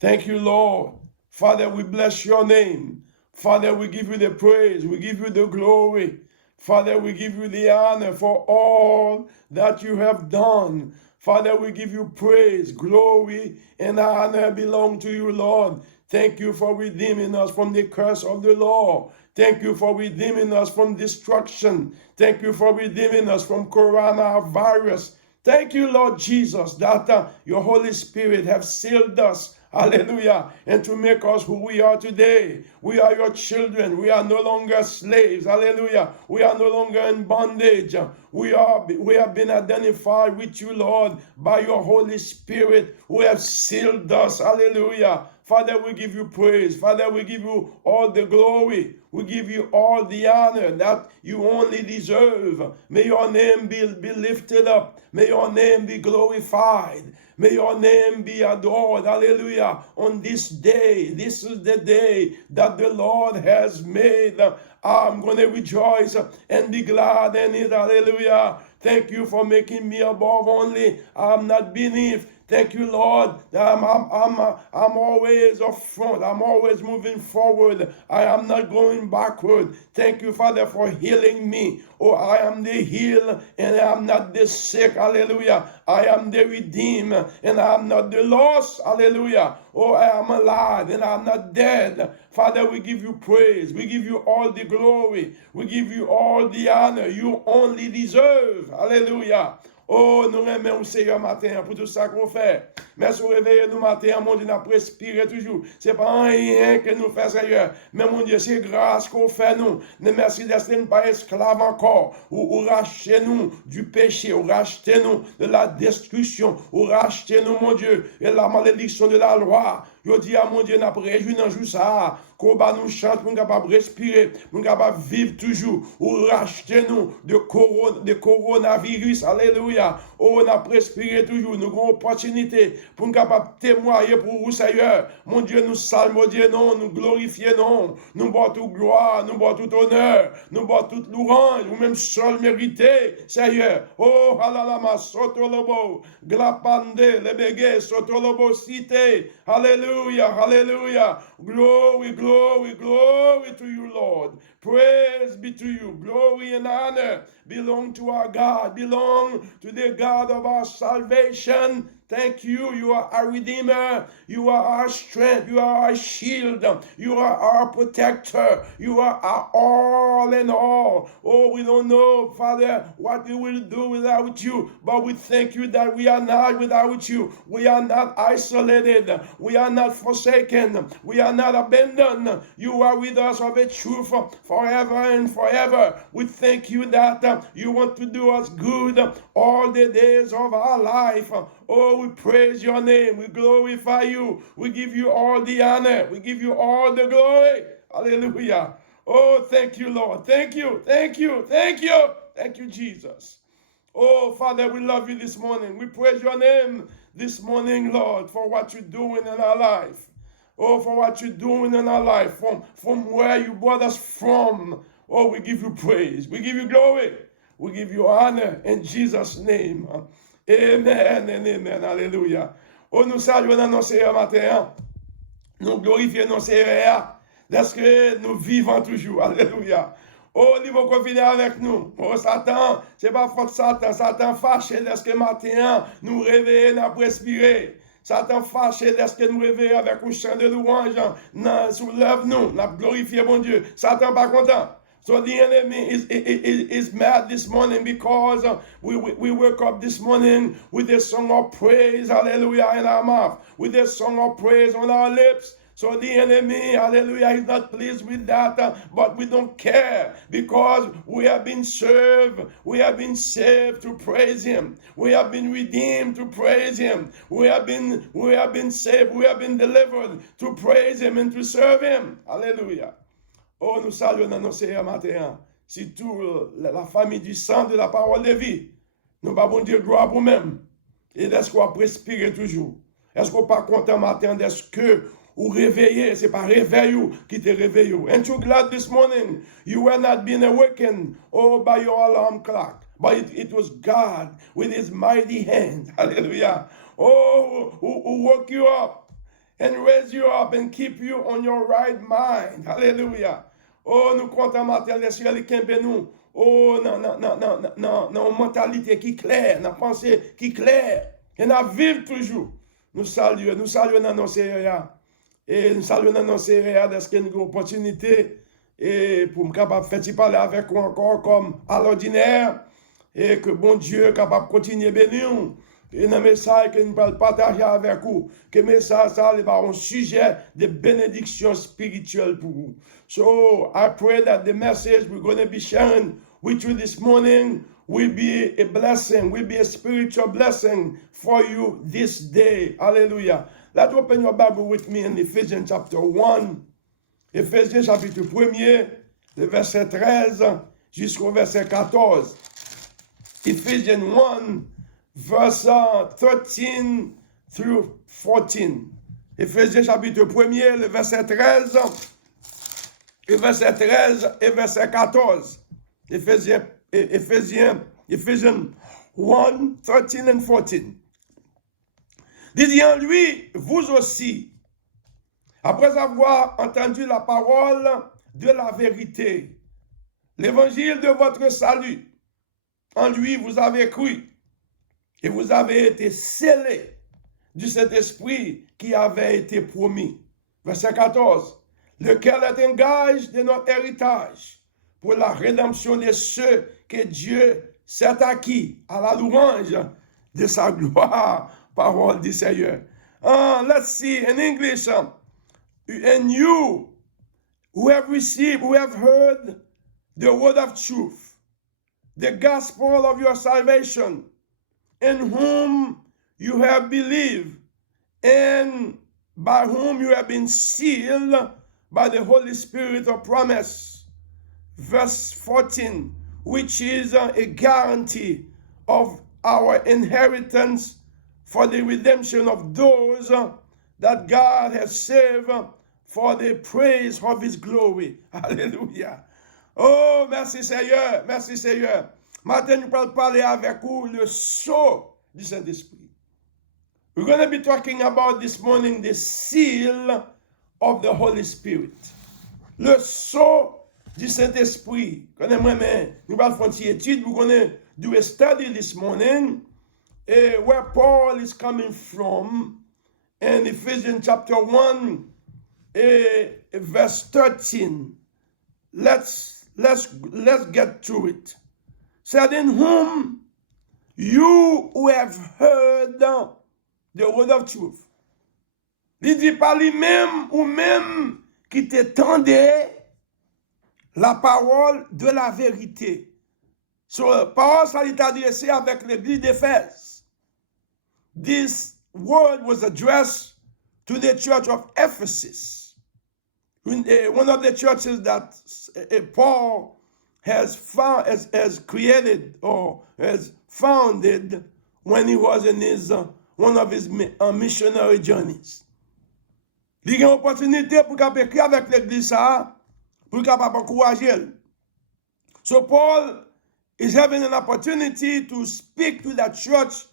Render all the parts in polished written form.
Thank you, Lord. Father, we bless your name. Father, we give you the praise. We give you the glory. Father, we give you the honor for all that you have done. Father, we give you praise, glory, and honor belong to you, Lord. Thank you for redeeming us from the curse of the law. Thank you for redeeming us from destruction. Thank you for redeeming us from coronavirus. Thank you, Lord Jesus, that your Holy Spirit have sealed us. Hallelujah. And to make us who we are today. We are your children. We are no longer slaves. Hallelujah. We are no longer in bondage. We have been identified with you, Lord, by your Holy Spirit who have sealed us. Hallelujah. Father, we give you praise. Father, we give you all the glory. We give you all the honor that you only deserve. May your name be lifted up. May your name be glorified. May your name be adored. Hallelujah. On this day, this is the day that the Lord has made. I'm going to rejoice and be glad in it. Hallelujah. Thank you for making me above only. I'm not beneath. Thank you, Lord. I'm always up front. I'm always moving forward. I am not going backward. Thank you, Father, for healing me. Oh, I am the healed and I am not the sick. Hallelujah. I am the redeemed and I am not the lost. Hallelujah. Oh, I am alive and I am not dead. Father, we give you praise. We give you all the glory. We give you all the honor. You only deserve. Hallelujah. Oh, nous remercions Seigneur matin pour tout ça qu'on fait. Merci pour réveiller nous matin, mon Dieu, nous respirer toujours. C'est pas rien que nous faisons, Seigneur. Mais mon Dieu, c'est grâce qu'on fait nous. Merci d'être pas esclaves encore. Ou racheter nous du péché, ou racheter nous de la destruction, ou racheter nous, mon Dieu, et la malédiction de la loi. Je dis à mon Dieu, nous réjouis dans jour ça. Qu'on va nous chanter pour nous capable respirer, pour nous capable vivre toujours, ou racheter nous de coronavirus. Alléluia. Oh, on a respiré toujours. Nous avons une opportunité pour nous capable témoigner pour vous, Seigneur. Mon Dieu, nous saluons, Dieu, non, nous glorifions, non. Nous bons toute gloire, nous bons tout honneur, nous bons toute louange, ou même seul mérité, Seigneur. Oh, halalama, sotolobo, glapande, lebege, sotolobo, cité. Hallelujah, hallelujah. Glory, glory, glory to you, Lord. Praise be to you. Glory and honor belong to our God, belong to the God of our salvation. Thank you. You are our Redeemer. You are our strength. You are our shield. You are our protector. You are our all in all. Oh, we don't know, Father, what we will do without you, but we thank you that we are not without you. We are not isolated. We are not forsaken. We are not abandoned. You are with us of a truth forever and forever. We thank you that you want to do us good all the days of our life. Oh, we praise your name. We glorify you. We give you all the honor. We give you all the glory. Hallelujah. Oh, thank you, Lord. Thank you. Thank you. Thank you. Thank you, Jesus. Oh, Father, we love you this morning. We praise your name this morning, Lord, for what you're doing in our life. Oh, for what you're doing in our life, from where you brought us from. Oh, we give you praise. We give you glory. We give you honor in Jesus' name. Amen and amen. Alléluia. Oh, nous saluons nos Seigneur matin. Nous glorifions nos Seigneur. Parce que nous vivons toujours. Alléluia. Oh, il va confier avec nous. Oh, Satan, c'est pas faute Satan. Satan fâché parce que matin, nous réveillons, nous respirons. Satan fâché parce que nous réveillons avec un chant de louange. Soulève-nous, nous glorifions mon Dieu. Satan pas content. So the enemy is mad this morning because we woke up this morning with a song of praise, hallelujah, in our mouth, with a song of praise on our lips. So the enemy, hallelujah, is not pleased with that, but we don't care because we have been served, we have been saved to praise him. We have been redeemed to praise him. We have been saved, we have been delivered to praise him and to serve him. Hallelujah. Oh, nous saluons nos Seigneur matin. Si toute la famille du sang de la parole de vie, nous allons dire gloire pour nous-mêmes. Et est-ce qu'on va respirer toujours? Est-ce qu'on n'est pas content matin? Est-ce que ou réveillé? C'est pas réveil qui te réveille. Aren't you glad this morning you were not being awakened by your alarm clock? But it was God with his mighty hand. Hallelujah. Oh, who woke you up and raise you up and keep you on your right mind. Hallelujah. Oh, nous comptons matin les cieux qui nous. Oh, non, mentalité qui claire, non, pensée qui claire. Et nous vivons toujours. Nous saluons dans nos Seigneur. Et nous saluons dans nos Seigneur de ce qu'il y a une opportunité. Et pour me capable de faire parler avec vous encore comme à l'ordinaire. Et que bon Dieu est capable de continuer à bénir. Et dans le message que nous allons partager avec vous, que le message ça est un sujet de bénédiction spirituelle pour vous. So I pray that the message we're going to be sharing with you this morning will be a blessing, will be a spiritual blessing for you this day. Hallelujah. Let's open your Bible with me in Ephesians chapter 1. Ephésiens chapitre 1er, le verset 13 jusqu'au verset 14. Ephesians 1, verse 13 through 14. Ephésiens chapitre 1er, le verset 13, et verset 13 et verset 14. Ephesians 1, 13 and 14. Dit en lui, vous aussi, après avoir entendu la parole de la vérité, l'évangile de votre salut, en lui vous avez cru et vous avez été scellés du Saint-Esprit qui avait été promis. Verset 14. Lequel est un gage de notre héritage pour la rédemption de ceux que Dieu s'est acquis à la louange de sa gloire. Parole du Seigneur. Let's see in English. And you who have received, who have heard the word of truth, the gospel of your salvation, in whom you have believed, and by whom you have been sealed by the Holy Spirit of promise. Verse 14, which is a guarantee of our inheritance for the redemption of those that God has saved for the praise of his glory. Hallelujah. Oh, merci Seigneur, merci Seigneur. Maintenant, nous allons parler avec vous le sceau du Saint-Esprit. We're going to be talking about this morning the seal of the Holy Spirit. Le sceau du Saint-Esprit. Nous allons faire une étude. We're going to do a study this morning where Paul is coming from in Ephesians chapter 1, verse 13. Let's get to it. Said, in whom you who have heard the word of truth. Il dit pas lui-même ou même qui t'étendait la parole de la vérité. So, parole ça est adressée avec l'église d'Éphèse. This word was addressed to the church of Ephesus, one of the churches that Paul has created or has founded when he was in his one of his missionary journeys. Il y a une opportunité pour qu'il écrire avec l'église pour qu'il encourager. So Paul is having an opportunity to speak to that church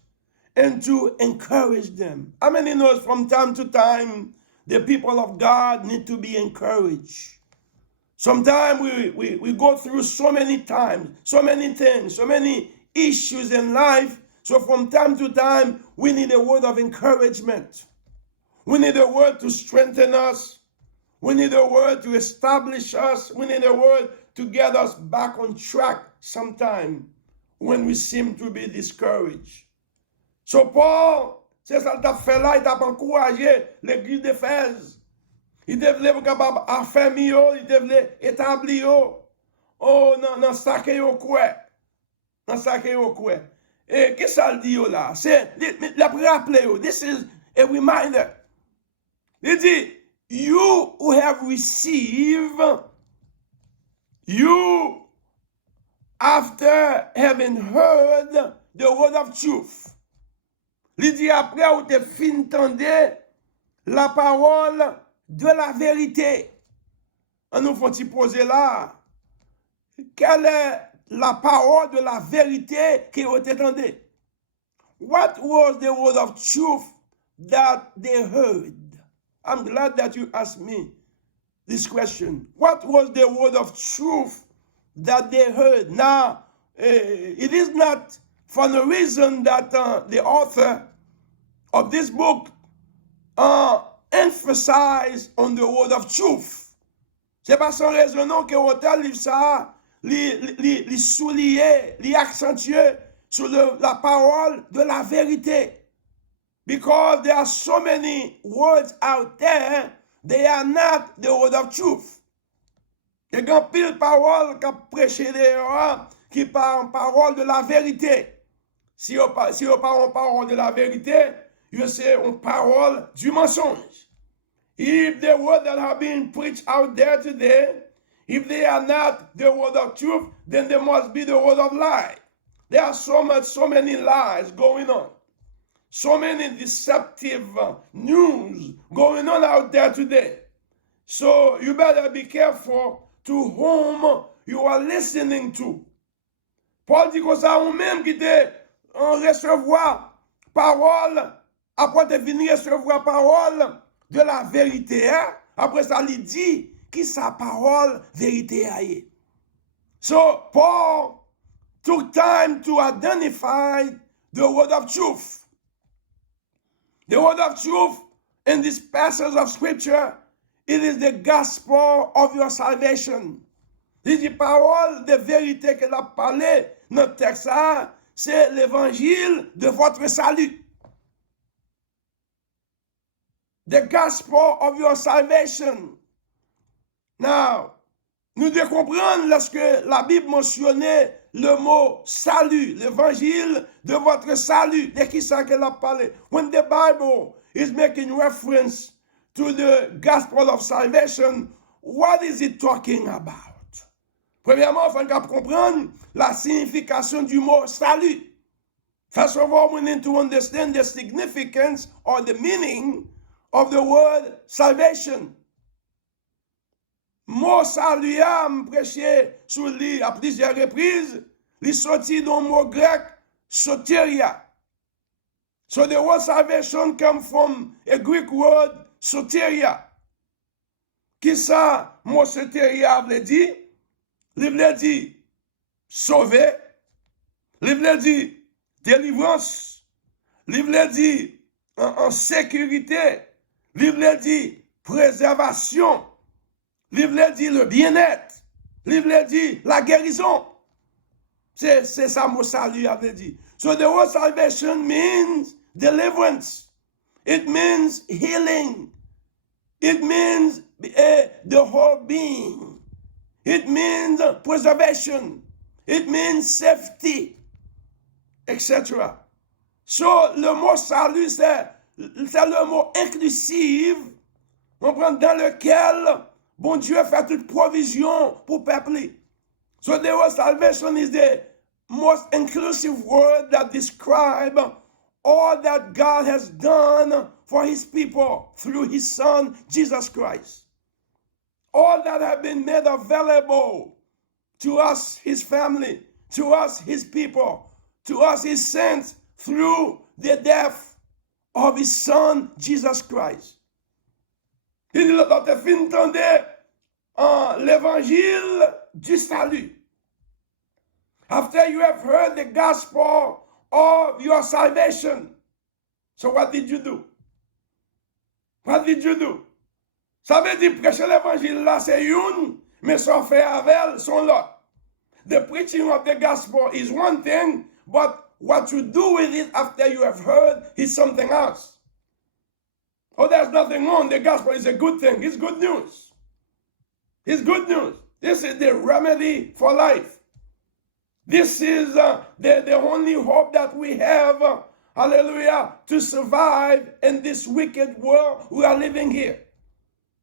and to encourage them. How many knows from time to time the people of God need to be encouraged? Sometimes we go through so many times, so many things, so many issues in life. So from time to time, we need a word of encouragement. We need a word to strengthen us. We need a word to establish us. We need a word to get us back on track sometime when we seem to be discouraged. So Paul, c'est ça qu'il a fait là, il a encouragé l'église d'Éphèse. Il devait être capable d'affermir, il devait établir. Oh, non, ça qu'il y a quoi. Dans ça qu'il y a quoi. Et qu'est-ce que ça dit là? C'est, la rappeler, this is a reminder. Il dit, you who have received, you after having heard the word of truth. Il dit après où tu fin entendre la parole de la vérité. On nous faut poser là. Quelle est la parole de la vérité qui vous entendez? What was the word of truth that they heard? I'm glad that you asked me this question. What was the word of truth that they heard? Now, it is not for the reason that the author of this book emphasized on the word of truth. C'est pas sans raison non que l'auteur livre ça, li soulier, li accentuer sur la parole de la vérité. Because there are so many words out there, they are not the word of truth. Il y a pile parole qui prêché dehors, qui parle parole de la vérité. Si on parle parole de la vérité, c'est une parole du mensonge. If the word that have been preached out there today, if they are not the word of truth, then they must be the word of lie. There are so many lies going on. So many deceptive news going on out there today. So you better be careful to whom you are listening to. Paul dit comme ça, ou même qui te recevoir parole, après te venir recevoir parole de la vérité, hein? Après ça, il dit qui sa parole vérité est. So Paul took time to identify the word of truth. The word of truth in this passage of scripture, it is the gospel of your salvation. C'est la parole de vérité qu'elle a parlé dans le texte, c'est l'évangile de votre salut. The gospel of your salvation. Now, nous devons comprendre lorsque la Bible mentionnait le mot salut, l'évangile de votre salut. De qui ça qu'elle a parlé? When the Bible is making reference to the gospel of salvation, what is it talking about? Premièrement, il faut comprendre la signification du mot salut. First of all, we need to understand the significance or the meaning of the word salvation. Mot salut a prêché sur lui à plusieurs reprises, il sorti d'un mot grec soteria. So the word salvation comes from a Greek word soteria. Qui ça, mot soteria veut dire? Il veut dire sauver, il veut dire délivrance, il veut dire en sécurité, il veut dire préservation, il veut dire le bien-être, il veut dire la guérison. C'est ça mot salut avait dit. So the word salvation means deliverance. It means healing. It means the whole being. It means preservation. It means safety, etc. So, le mot salut, c'est le mot inclusif, on prend dans lequel bon Dieu fait toute provision pour peuple. So, the word salvation is the most inclusive word that describes all that God has done for his people through his son, Jesus Christ. All that have been made available to us, his family, to us, his people, to us, his saints, through the death of his son, Jesus Christ. Il dit, quand tu finis d'entendre l'évangile du salut, after you have heard the gospel of your salvation, so what did you do? What did you do? Ça veut dire prêcher l'évangile là, c'est une, mais son fait avec son l'autre. The preaching of the gospel is one thing, but what you do with it after you have heard is something else. Oh, there's nothing wrong. The gospel is a good thing. It's good news. It's good news. This is the remedy for life. This is the only hope that we have, hallelujah, to survive in this wicked world we are living here.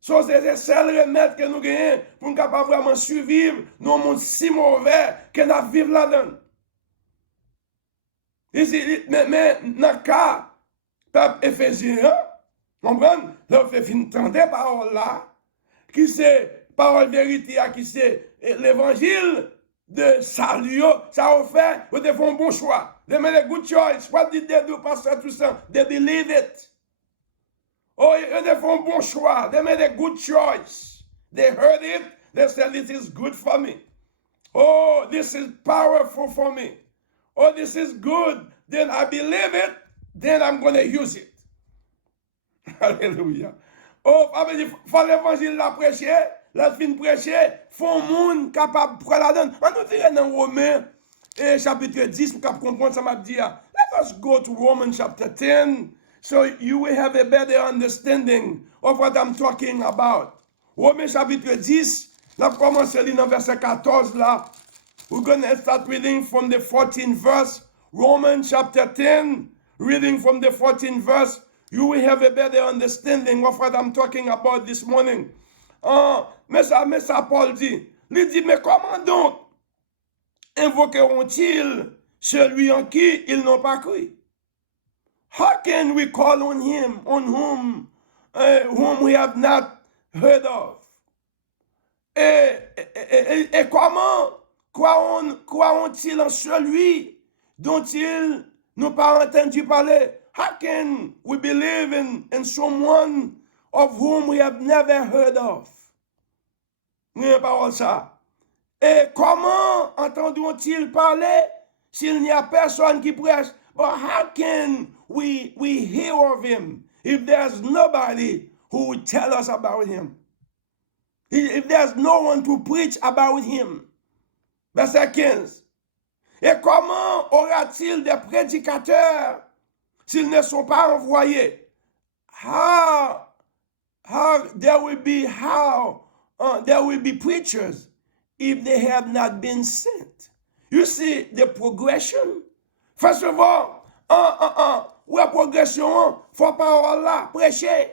So, c'est le seul remède que nous gagnons pour nous capables vraiment survivre dans un monde si mauvais que nous vivons là-dedans. Mais dans le cas, peuple éphésien, comprenez? Là, on fait entendre parole là, qui c'est parole vérité, qui c'est l'évangile de salut, ça a fait, vous avez fait un bon choix. They made a good choice. What did they do, Pastor Toussaint? They believe it. Oh, they font bon choix. They made a good choice. They heard it. They said, this is good for me. Oh, this is powerful for me. Oh, this is good. Then I believe it. Then I'm going to use it. Alléluia. Oh, faut l'évangile la prêcher, la fin prêcher, faut monde capable de prendre la donne. On nous dirait dans Romains, chapitre 10, pour comprendre ça m'a dit. Let us go to Romans chapter 10, so you will have a better understanding of what I'm talking about. Romains chapitre 10, là, commencer à lire dans verset 14 là. We're going to start reading from the 14th verse. Romans chapter 10, reading from the 14th verse. You will have a better understanding of what I'm talking about this morning. Mais ça Paul dit. Il dit, mais comment donc invoqueront-ils celui en qui ils n'ont pas cru? How can we call on him on whom we have not heard of? Et comment croiront-ils en celui dont ils n'ont pas entendu parler? How can we believe in someone of whom we have never heard of? N'ayez pas ça. Et comment entendront-ils parler s'il n'y a personne qui prêche? But how can we hear of him if there's nobody who will tell us about him? If there's no one to preach about him? Verset 15. Et comment aura-t-il des prédicateurs s'ils ne sont pas envoyés? How there will be preachers if they have not been sent. You see the progression? First of all, la progression, faut parole là, prêcher.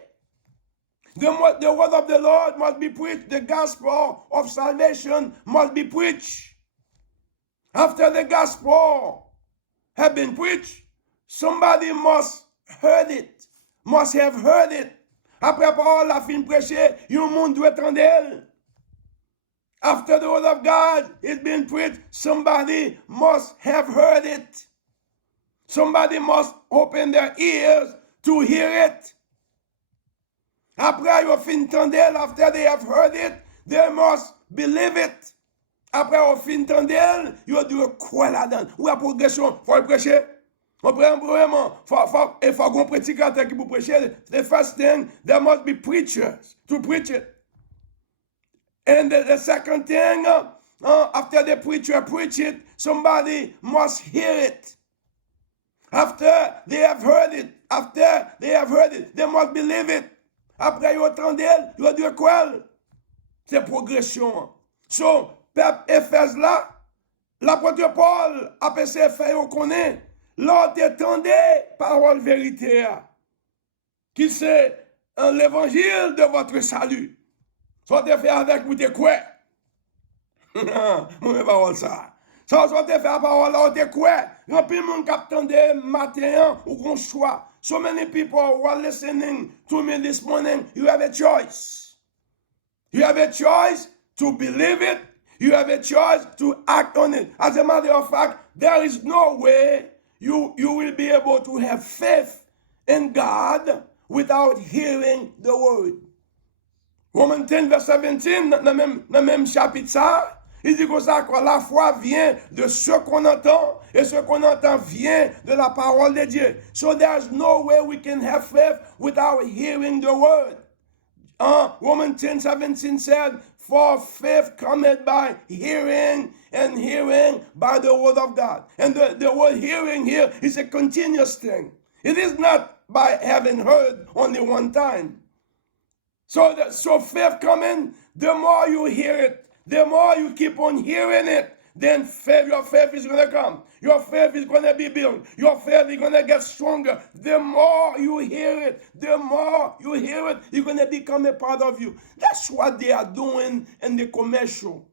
The word of the Lord must be preached. The gospel of salvation must be preached. After the gospel have been preached, somebody must have heard it. Après parole la fin prêchée, yon monde doit entendre elle. After the word of God is being preached, somebody must have heard it. Somebody must open their ears to hear it. Après yon fin entendre, after they have heard it, they must believe it. Après yon fin entendre, yon doit croire là-dedans. Ou la progression, faut le prêcher. Vraiment, il faut qu'on prédicateur qui vous prêcher. The first thing, there must be preachers to preach it. And the second thing, after the preacher preach it, somebody must hear it. After they have heard it, they must believe it. Après, ils entendent, ils vont dire quoi? C'est progression. So, peuple Éphèse là, l'apôtre Paul a passé fait au connaît. L'autre attendait parole vérité, qui c'est l'évangile de votre salut. Soit fait avec vous de quoi? Mon parole ça. Soit fait parole là de quoi? Rempli mon capitaine matin ou qu'on choix. So many people who are listening to me this morning, you have a choice. You have a choice to believe it. You have a choice to act on it. As a matter of fact, there is no way you will be able to have faith in God without hearing the word. Romans 10, verset 17, dans le même chapitre ça, il dit comme ça que la foi vient de ce qu'on entend, et ce qu'on entend vient de la parole de Dieu. So there's no way we can have faith without hearing the word. Romans 10, 17 said, for faith cometh by hearing, and hearing by the word of God. And the word hearing here is a continuous thing. It is not by having heard only one time. So faith coming, the more you hear it, the more you keep on hearing it, then your faith is going to come. Your faith is going to be built. Your faith is going to get stronger. The more you hear it, it's going to become a part of you. That's what they are doing in the commercial.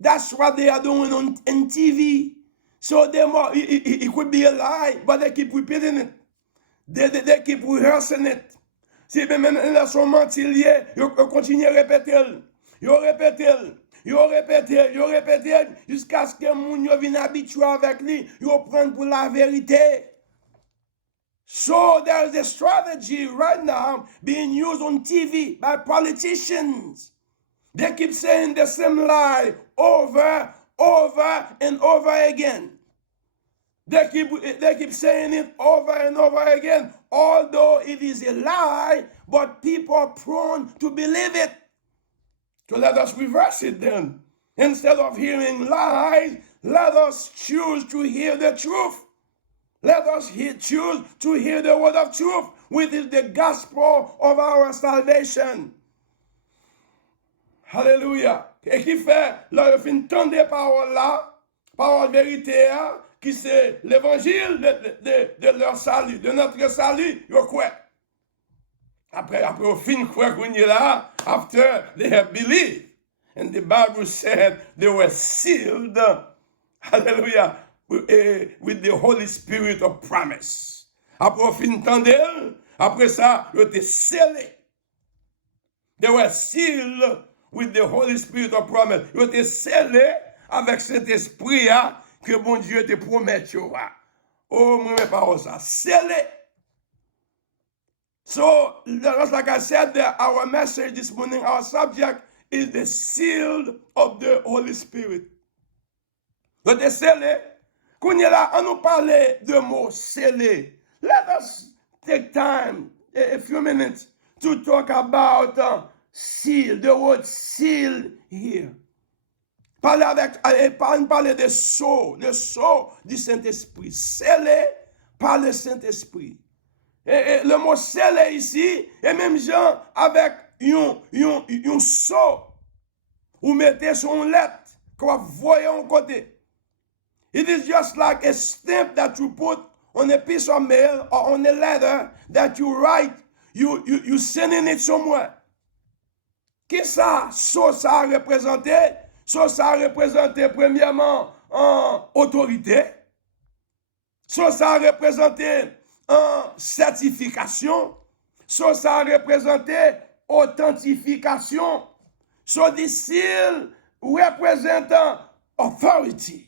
That's what they are doing on TV. So it could be a lie, but they keep repeating it. They keep rehearsing it. Si même dans son mentilier, ils continuent à répéter. Ils répètent, jusqu'à ce que les gens viennent habitués avec lui, ils prennent pour la vérité. So there is a strategy right now being used on TV by politicians. They keep saying the same lie over and over again. They keep saying it over and over again, although it is a lie, but people are prone to believe it. So let us reverse it then. Instead of hearing lies, let us choose to hear the truth. Let us choose to hear the word of truth, which is the gospel of our salvation. Hallelujah. Et qui fait, là, il fin tendre parole là, parole vérité, qui c'est l'évangile de leur salut, de notre salut, yo quoi. Après, au fin, quoi qu'on y là, after they have believed. And the Bible said they were sealed, hallelujah, with the Holy Spirit of promise. Après, au fin tendre, après ça, ils étaient scellés. They were sealed with the Holy Spirit of promise. Ils étaient scellés avec cet esprit que bon Dieu te promet. Oh, moi, mes paroles, ça. Scellés. So, just like I said, our message this morning, our subject is the seal of the Holy Spirit. Ils étaient scellés. Quand on nous parlait de mots scellés, let us take time, a few minutes, to talk about seal, the word seal here. Parler de sceau du Saint-Esprit, scellé par le Saint-Esprit. Et le mot scellé ici, et même genre avec un sceau, ou mettez son lettre, qu'on voyez en côté. It is just like a stamp that you put on a piece of mail or on a letter that you write, you sending it somewhere. Qu'est-ce que ça a représenté? Ça a représenté premièrement autorité. Ça a représenté certification. Ça a représenté authentification. So this seal represents authority.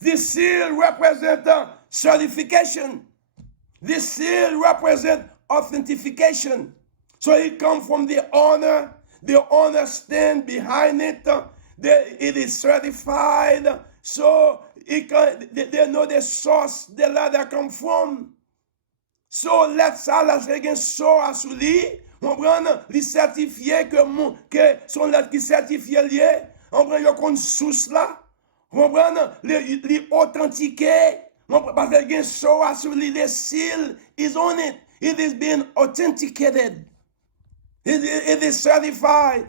This seal represents certification. This seal represents authentication. So it comes from the owner. The owner stand behind it. It is certified. So they know the source the letter come from. So let's against so assouli. On prend les certifiés que son lettre qui certifié lié. On prend le compte source là. On prend les authentiqués. Parce que against so assouli the seal is on it. It is being authenticated. It is certified.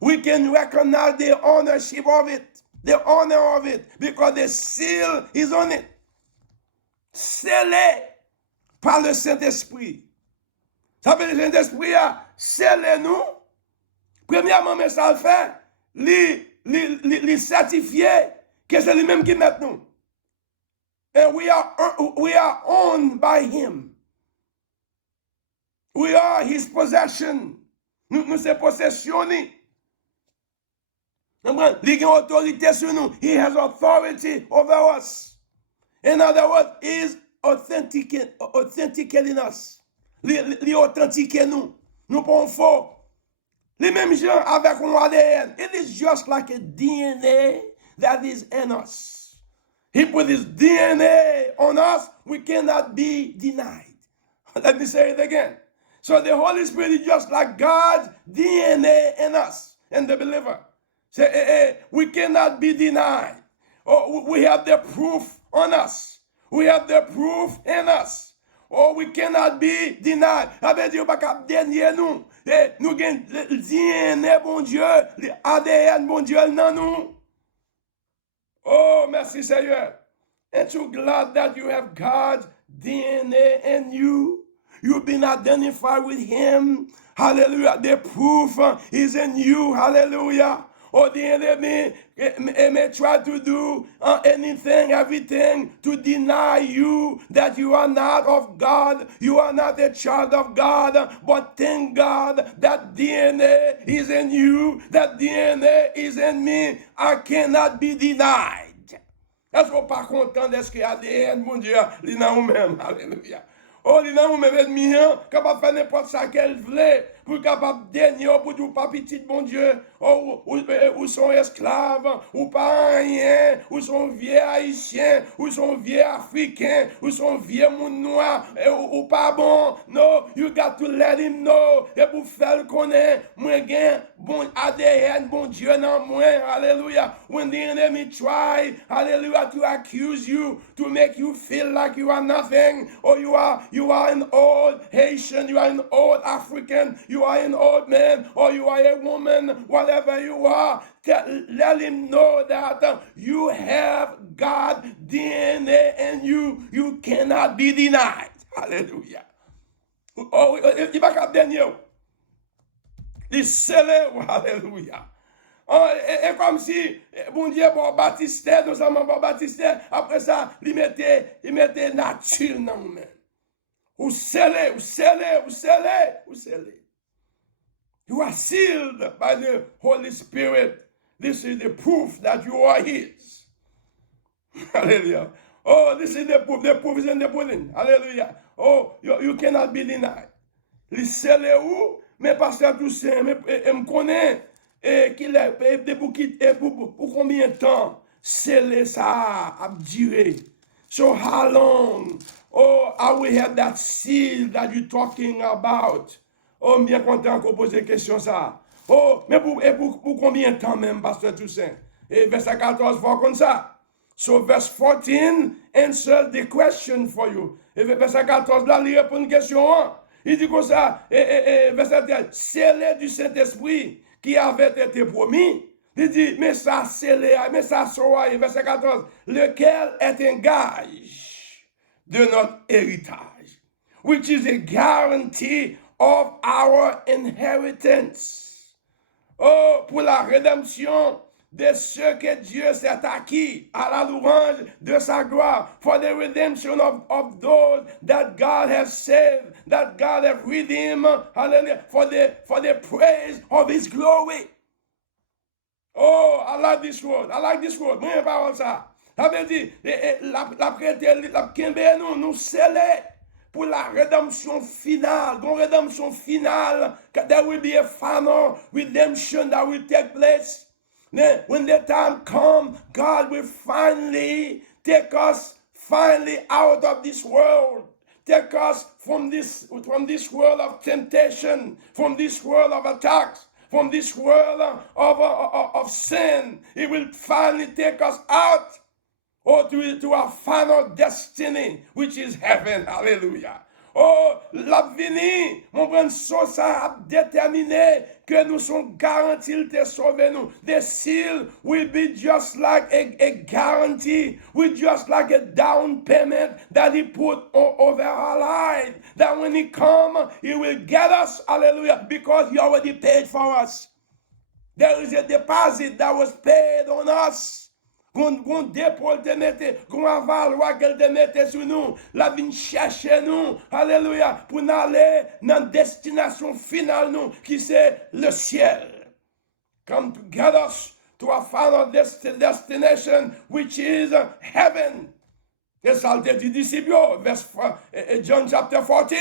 We can recognize the ownership of it, the honor of it, because the seal is on it. Scellé par le Saint-Esprit. Ça veut dire que le Saint-Esprit a scellé nous. Premièrement, mais ça le fait, les certifier que c'est lui-même qui met nous. And we are owned by him. We are his possession. Nous sommes possessionnés. Il a une autorité sur nous. He has authority over us. In other words, he is authenticating us. Il authentique nous. Nous pas faux. Les mêmes gens avec un ADN. It is just like a DNA that is in us. He put his DNA on us. We cannot be denied. Let me say it again. So the Holy Spirit is just like God's DNA in us, in the believer. So, we cannot be denied. Oh, we have the proof on us. We have the proof in us. Oh, we cannot be denied. Ça veut dire pas dénier nous. Nous avons le DNA, bon Dieu, l'ADN, bon Dieu, dans nous. Oh, merci Seigneur. Aren't you glad that you have God's DNA in you? You've been identified with him. Hallelujah. The proof is in you. Hallelujah. Or the enemy may try to do anything, everything to deny you that you are not of God. You are not a child of God. But thank God that DNA is in you. That DNA is in me. I cannot be denied. Est-ce qu'on n'est pas content de ce qu'il y a ADN, mon Dieu, il est dans nous-mêmes. Hallelujah. Oh, il a même ennemi, capable de faire n'importe ça qu'elle voulait, pour capable de dernier, pour dire pas petit, bon Dieu, ou sont esclaves, ou pas rien, ou sont vieux haïtiens, ou sont vieux africains, ou sont vieux moun noirs, ou pas bon. No, you got to let him know. Et pour faire le connaître, moi, gain, bon ADN, bon Dieu, non, moi, hallelujah. When the enemy try, hallelujah, to accuse you, to make you feel like you are nothing, or you are an old Haitian, you are an old African, you are an old man, or you are a woman, whatever you are, let him know that you have God DNA in you. You cannot be denied. Hallelujah. Oh, il va pas dernier. Il scellé. Hallelujah. Et comme si, bon Dieu, pour baptiser, nous sommes pour baptiser, après ça, il mettait nature dans nous. Ou scellé. You are sealed by the Holy Spirit. This is the proof that you are His. Hallelujah. Oh, this is the proof. The proof is in the pudding. Hallelujah. Oh, you cannot be denied. Il scellé où? Mais pasteur Toussaint, me connaît. Qu'il est pour combien de temps scellé ça a duré? So how long? Oh, are we have that seal that you're talking about? Oh, bien content qu'on pose des questions ça. Oh, mais pour combien de temps même, pasteur Toussaint? Et verset 14, voir comme ça. So verse 14 answer the question for you. Et verset 14, là, il répond une question. Il dit comme ça, verset 13, scellé du Saint-Esprit qui avait été promis. Il dit, mais ça scellé, mais ça soyez, verset 14, lequel est un gage de notre héritage, which is a guarantee of our inheritance. Oh, pour la rédemption de ce que Dieu s'est acquis à la louange de sa gloire, for the redemption of those that God has saved, that God has redeemed, hallelujah, for the praise of His glory. Oh, I like this word. Mwen parole ça. Ça veut dire, la prêté, la kembe nous scellé pour la rédemption finale. Une rédemption finale. There will be a final redemption that will take place. When the time comes, God will finally take us out of this world. Take us from this world of temptation, from this world of attacks, from this world of sin. He will finally take us out to our final destiny, which is heaven. Hallelujah. Oh, l'avenir, mon grand ça a déterminé que nous sommes garantis de sauver nous. The seal will be just like a guarantee, with just like a down payment that He put over our life. That when He comes, He will get us, hallelujah, because He already paid for us. There is a deposit that was paid on us. Qu'on dépôt te mette, qu'on avaloir qu'elle te mette sur nous, la vin chercher nous, alléluia, pour aller dans destination finale nous, qui c'est le ciel. Come to get us to our final destination, which is heaven. Et ça le dit disciples, verse John chapter 14.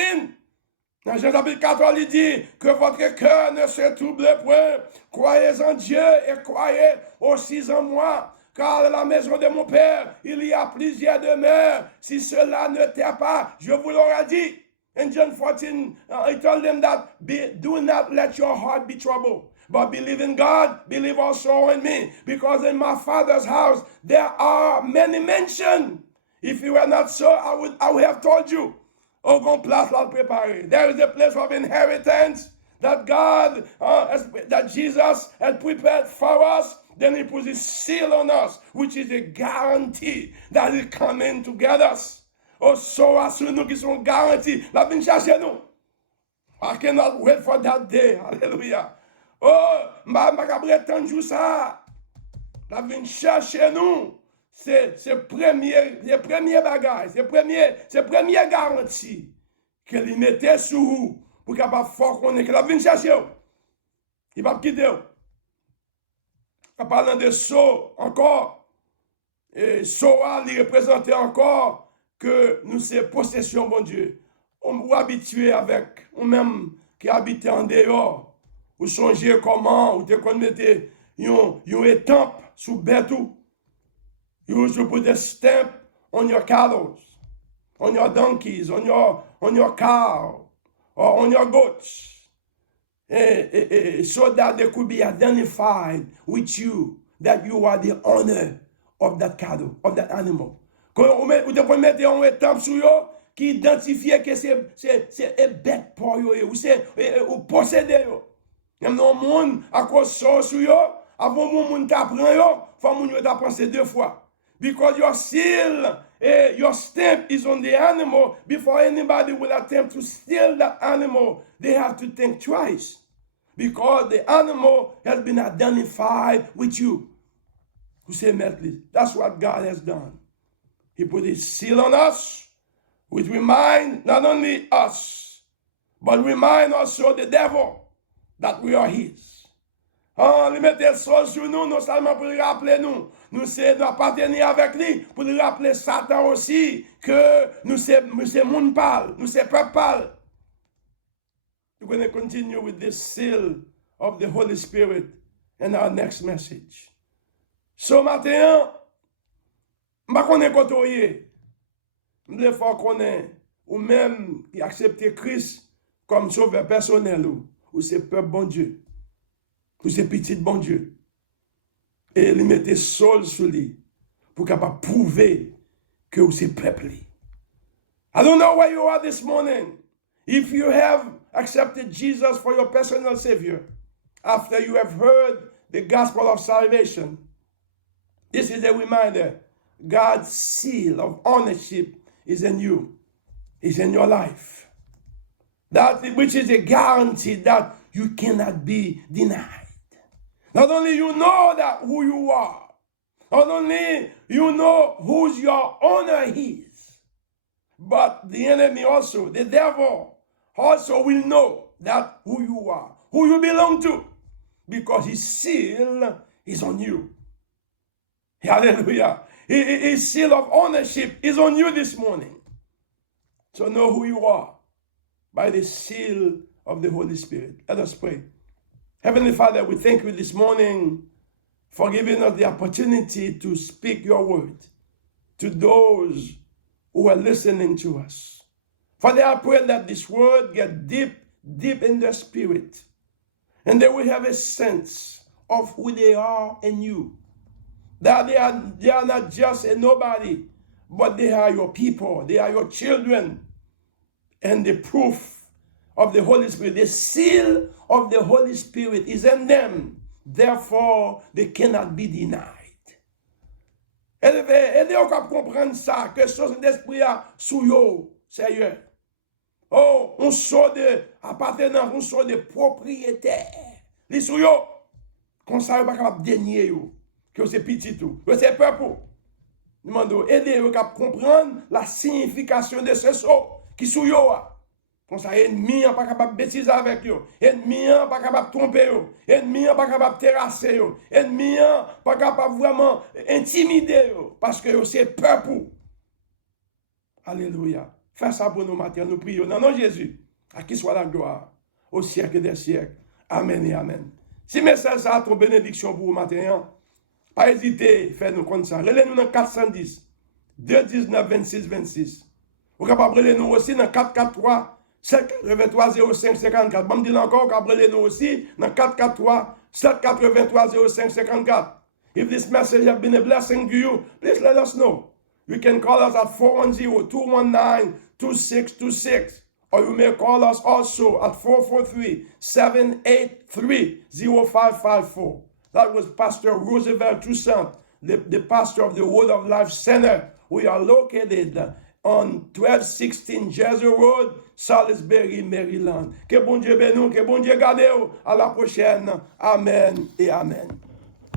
Dans Jean chapitre 14, il dit que votre cœur ne se trouble point. Croyez en Dieu et croyez aussi en moi. Car à la maison de mon Père, il y a plusieurs demeures. Si cela ne t'est pas, je vous l'aurais dit. In John 14, he told them that do not let your heart be troubled. But believe in God, believe also in me. Because in my Father's house, there are many mansions. If it were not so, I would have told you. Oh, gon place là préparé. There is a place of inheritance that God, that Jesus has prepared for us. Then He puts His seal on us, which is a guarantee that He's coming to get us. Oh, so as nous qui sont garantis, la vin chercher nous. I cannot wait for that day. Hallelujah. Oh, ma prétendre jour ça. La vin chercher nous. C'est premier bagage, c'est premier garantie que lui mettait sur vous pour capable fort qu'on est que la vin chercher. Il va quitter. En parlant de saut encore, et saut il représentait encore que nous c'est possession, bon Dieu. ou habitué avec, ou même qui habite en dehors, ou songez comment, ou te connaissez, yon étampe sous bête ou, you should put a stamp on your cattle, on your donkeys, on your cow, or on your goats, so that they could be identified with you, that you are the owner of that cattle, of that animal. Ou te mettre un étampe sur yo, qui identifie que c'est bête pour yo, ou c'est ou posséder yo. Même dans le monde, à cause de sur yo, avant que moun t'apprend yo, faut moun yo t'apprend ces deux fois. Because your seal, your stamp is on the animal. Before anybody will attempt to steal that animal, they have to think twice. Because the animal has been identified with you. Who say medley? That's what God has done. He put his seal on us, which remind not only us, but remind also the devil that we are his. Il mettait le sol sur nous, non seulement pour le rappeler nous appartenir avec lui, pour le rappeler Satan aussi, que nous sommes monde pâle, nous sommes peuple pâle. We're going to continue with this seal of the Holy Spirit in our next message. So matin, je ne connais pas quoi je voulais faire connaître, ou même qui accepte Christ comme sauveur personnel, ou c'est peuple bon Dieu. Pour ces petits bon Dieu. Et il mettait sol sur lui pour capable prouver que vous êtes peuple. I don't know where you are this morning. If you have accepted Jesus for your personal Savior, after you have heard the gospel of salvation, this is a reminder. God's seal of ownership is in you, is in your life. That which is a guarantee that you cannot be denied. Not only you know that who you are, not only you know whose your owner is, but the enemy also, the devil, also will know that who you are, who you belong to, because his seal is on you. Hallelujah. His seal of ownership is on you this morning. So know who you are by the seal of the Holy Spirit. Let us pray. Heavenly Father, we thank you this morning for giving us the opportunity to speak your word to those who are listening to us. Father, I pray that this word get deep in their spirit, and they will have a sense of who they are in you. That they are not just a nobody, but they are your people, they are your children, and the proof of the Holy Spirit, the seal of the Holy Spirit is in them. Therefore, they cannot be denied. Aidez-vous à comprendre ça, que chose d'esprit a sous yo, Seigneur. Oh, on sort de appartenance, on sort de propriétaire. Les sous yo, qu'on ne savait pas capable de dénier yo, que c'est petit tout, que c'est peuple. Demandons, aidez-vous à comprendre la signification de ce saut qui sous yo. Comme ça, ennemi n'est pas capable de bêtiser avec eux. Ennemi n'est pas capable de tromper eux. Ennemi n'est pas capable de terrasser eux. Ennemi n'est pas capable vraiment intimider eux. Parce que c'est peuple. Alléluia. Fais ça pour nous matin. Nous prions. Dans le nom de Jésus. À qui soit la gloire. Au siècle des siècles. Amen et amen. Si message ça a trop bénédiction pour vous matin, pas hésiter, faites-nous comme ça. Relais-nous dans 410, 219, 26, 26. Vous pouvez appeler nous aussi dans 443. 783 05 54. Je me dis encore qu'appelez-nous aussi dans 443 783 05 54. If this message has been a blessing to you, please let us know. You can call us at 410-219-2626. Or you may call us also at 443-783-0554. That was Pastor Roosevelt Toussaint, the pastor of the Word of Life Center. We are located on 1216 Jersey Road, Salisbury, Maryland. Que bon Dieu bénisse, que bon Dieu garde. À la prochaine. Amen et amen.